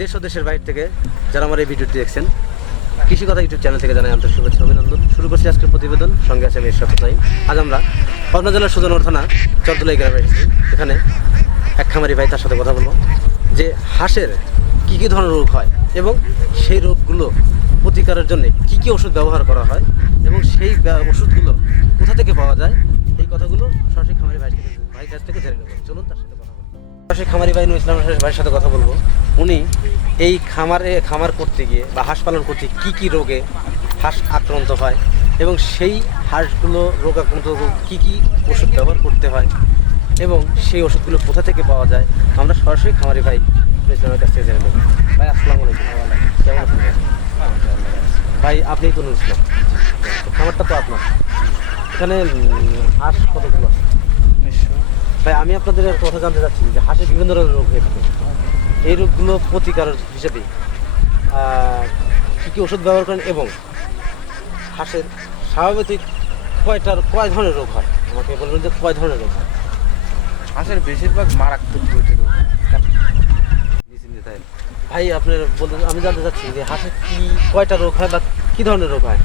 দেশ ও দেশের বাইরে থেকে যারা আমার এই ভিডিওটি দেখছেন, কৃষি কথা ইউটিউব চ্যানেল থেকে জানাই আন্তরিক শুভেচ্ছা, অভিনন্দন। শুরু করছি আজকের প্রতিবেদন, সঙ্গে আছে আমি ইরশাদ হোসাইন। আজ আমরা পাবনা জেলার সুজনগর থানা চরদুলাই গ্রামে এসেছি। এখানে এক খামারি ভাই তার সাথে কথা বলব, যে হাঁসের কী কী ধরনের রোগ হয় এবং সেই রোগগুলো প্রতিকারের জন্য কী কী ওষুধ ব্যবহার করা হয় এবং সেই ওষুধগুলো কোথা থেকে পাওয়া যায়, এই কথাগুলো সরাসরি খামারি ভাই থেকে ভাই কাছ থেকে জেনে নেব। চলুন তার সাথে কথা খামারি ভাই নুর ইসলাম ভাইয়ের সাথে কথা বলব। উনি এই খামারে খামার করতে গিয়ে বা হাঁস পালন করতে কী কী রোগে হাঁস আক্রান্ত হয় এবং সেই হাঁসগুলো রোগ আক্রান্ত রোগ কী কী ওষুধ ব্যবহার করতে হয় এবং সেই ওষুধগুলো কোথা থেকে পাওয়া যায় আমরা সরাসরি খামারি ভাই ইসলামের কাছ থেকে জেনে নেব। ভাই আসসালামু আলাইকুম। কেমন আছেন ভাই? আপনি তো নুর ইসলাম খামারটা তো আপনার। এখানে হাঁস কতগুলো আছে? ভাই আমি আপনাদের কথা জানতে চাচ্ছি যে হাঁসে বিভিন্ন ধরনের রোগ হয়ে থাকে। এই রোগগুলো প্রতিকার হিসেবে কী কী ওষুধ ব্যবহার করেন এবং হাঁসের স্বাভাবিক কয়টার কয় ধরনের রোগ হয়? আমাকে বলবেন যে কয় ধরনের রোগ হয়। হাঁসের বেশিরভাগ মারাত্মক দুইটি রোগ। ভাই আপনার বলতে আমি জানতে চাচ্ছি যে হাঁসের কি কয়টা রোগ হয় বা কী ধরনের রোগ হয়?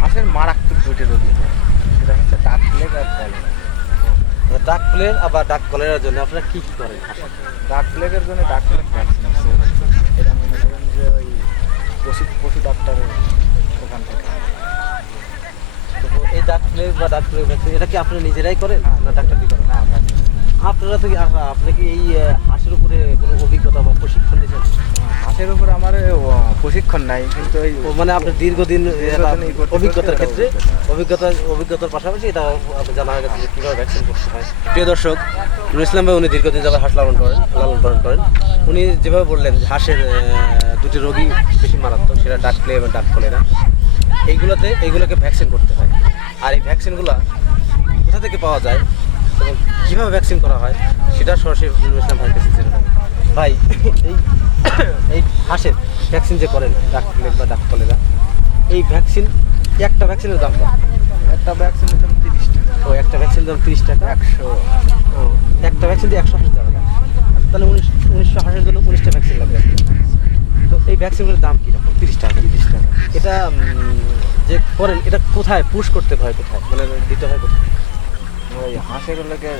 হাঁসের মারাত্মক দুইটি রোগ হয়। সেটা হচ্ছে ডাক প্লেগ আর ডাক প্লের আবার ডাক কলেরার জন্য আপনারা কী কী করেন? ডাক প্লেগের জন্য ডাক প্লেগ ভ্যাকসিন আছে। এটা মনে করেন যে ওই পশু পশু ডাক্তারের ওখান থেকে। তো এই ডাক প্লেগ বা ডাক প্লেগ ভ্যাকসিন এটা কি আপনি নিজেরাই করেন? না ডাক্তার কি করেন? না vaccine। আপনারা থেকে আ- আপনি কি এই হাঁসের উপরে কোনো অভিজ্ঞতা বা প্রশিক্ষণ দিয়েছেন? হাঁসের উপর আমার প্রশিক্ষণ নাই কিন্তু ওই মানে আপনার দীর্ঘদিন এই অভিজ্ঞতার ক্ষেত্রে অভিজ্ঞতা অভিজ্ঞতার পাশাপাশি এটা জানা হয়ে গেছে যে কীভাবে ভ্যাকসিন করতে হয়। প্রিয় দর্শক নুর ইসলাম ভাই উনি দীর্ঘদিন যাবার হাঁস লালন করেন লালন পালন করেন। উনি যেভাবে বললেন যে হাঁসের দুটি রোগী বেশি মারাত্মক সেটা ডাক প্লে এবং ডাক ফলে না। এইগুলোতে এইগুলোকে ভ্যাকসিন করতে হয়। আর এই ভ্যাকসিনগুলো কোথা থেকে পাওয়া যায়? কীভাবে ভ্যাকসিন করা হয় সেটা সরাসরি ইসলাম ভাইয়ের কাছে জেনে ভাই এই এই হাঁসের ভ্যাকসিন যে করেন ডাক প্লেগ বা ডাক কলেরা এই ভ্যাকসিন একটা ভ্যাকসিনের দাম কত? একটা ভ্যাকসিনের দাম তিরিশ টাকা। ও একটা ভ্যাকসিনের দাম তিরিশ টাকা? একশো। ও, একটা ভ্যাকসিন দিয়ে একশো হাঁস দেওয়া যায় তাহলে উনিশ উনিশশো হাঁসের জন্য উনিশটা ভ্যাকসিন লাগবে। তো এই ভ্যাকসিনগুলোর দাম কীরকম? তিরিশ টাকা তিরিশ টাকা। এটা যে করেন এটা কোথায় পুশ করতে হয় কোথায়? মানে দিতে হয় কোথায়? ওই হাঁসের লোকে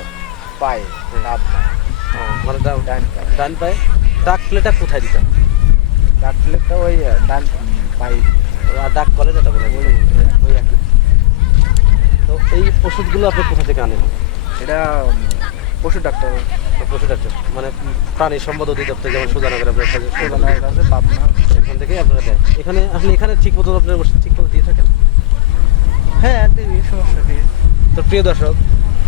পায়। লাভ মানে ডান পায় ডান পায়ে ডাক প্লেটা কোথায় দিতে হয় ডাক প্লেগটা ওই ডান পাই আর ডাক কলেন এটা কোথায় ওই ওই একই তো এই ওষুধগুলো আপনি কোথা থেকে আনেন? এটা পশু ডাক্তার। পশু ডাক্তার মানে প্রাণী সম্পদ অধিদপ্তর যেমন সুজানগর আপনার প্রধানের কাছে পাবনা। এখান থেকে আপনারা দেন। এখানে আপনি এখানে ঠিক মতো আপনার ওষুধ ঠিক মতো দিয়ে থাকেন? হ্যাঁ সমস্যা তো প্রিয় দর্শক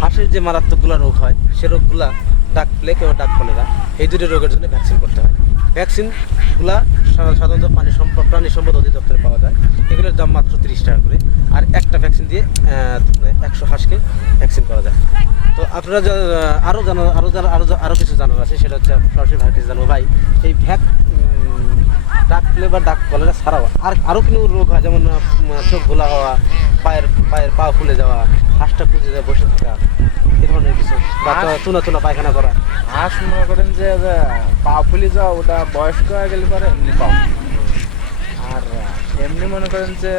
হাঁসের যে মারাত্মকগুলো রোগ হয়, সে রোগগুলা ডাক প্লেগ এবং ডাক কলেরা এই দুটি রোগের জন্য ভ্যাকসিন করতে হয়। ভ্যাকসিনগুলা সাধারণত পানি সম্পদ প্রাণী সম্পদ অধিদপ্তরে পাওয়া যায়। এগুলোর দাম মাত্র তিরিশ টাকা করে। আর একটা ভ্যাকসিন দিয়ে একশো হাঁসকে ভ্যাকসিন করা যায়। তো আপনারা আরও জানার আরও যারা আরও আরও কিছু জানার আছে, সেটা হচ্ছে সরাসরি ভাই কাছে ভাই, এই ভ্যাক ডাক প্লে বা ডাক কলেরা ছাড়াও আর আরও কিছু রোগ হয়? যেমন চোখ ঘোলা হওয়া, পায়ের পায়ের পা ফুলে যাওয়া হাঁসটা কুচে যায় বসে থাকা। এই ধরনের কিছু। বা তুনা পায়খানা করা। হাঁস মনে করেন যে পা ফুলি যাওয়া ওটা বয়স্ক হয়ে গেলে পরে এমনি পাও। আর এমনি মনে করেন যে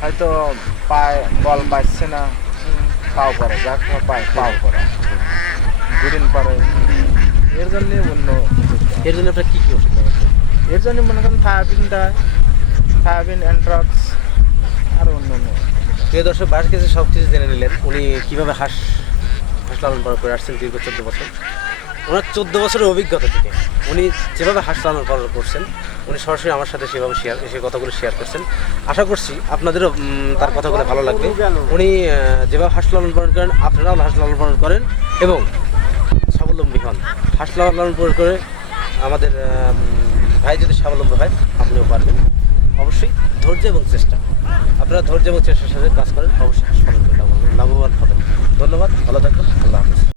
হয়তো পায়ে বল পাচ্ছে না পাও পরে যাক পায় পাও পরে। দুদিন পরে। এর জন্য অন্য এর জন্য আপনার কী কী ওষুধ এর জন্য মনে করেন থায়াবিন দেয় থায়াবিন অ্যান্ট্রক্স আর অন্য অন্য প্রিয় দর্শক বাইরের কাছে সব কিছু জেনে নিলেন। উনি কীভাবে হাঁস হাঁস লালন পালন করে আসছেন দীর্ঘ চোদ্দ বছর? ওনার চোদ্দ বছরের অভিজ্ঞতা থেকে। উনি যেভাবে হাঁস লালন পালন করছেন, উনি সরাসরি আমার সাথে সেভাবে শেয়ার সেই কথাগুলো শেয়ার করছেন। আশা করছি আপনাদেরও তার কথাগুলো ভালো লাগবে। উনি যেভাবে হাঁস লালন পালন করেন, আপনারাও হাঁস লালন পালন করেন এবং স্বাবলম্বী হন। হাঁস লালন পালন করে, আমাদের ভাই যদি স্বাবলম্বী হয়, আপনিও পারবেন। অবশ্যই ধৈর্য এবং চেষ্টা। আপনারা ধৈর্য এবং চেষ্টার সাথে কাজ করেন, অবশ্যই হাসপাতাল লাভবান হবেন। ধন্যবাদ, ভালো থাকবেন, আল্লাহ হাফিজ।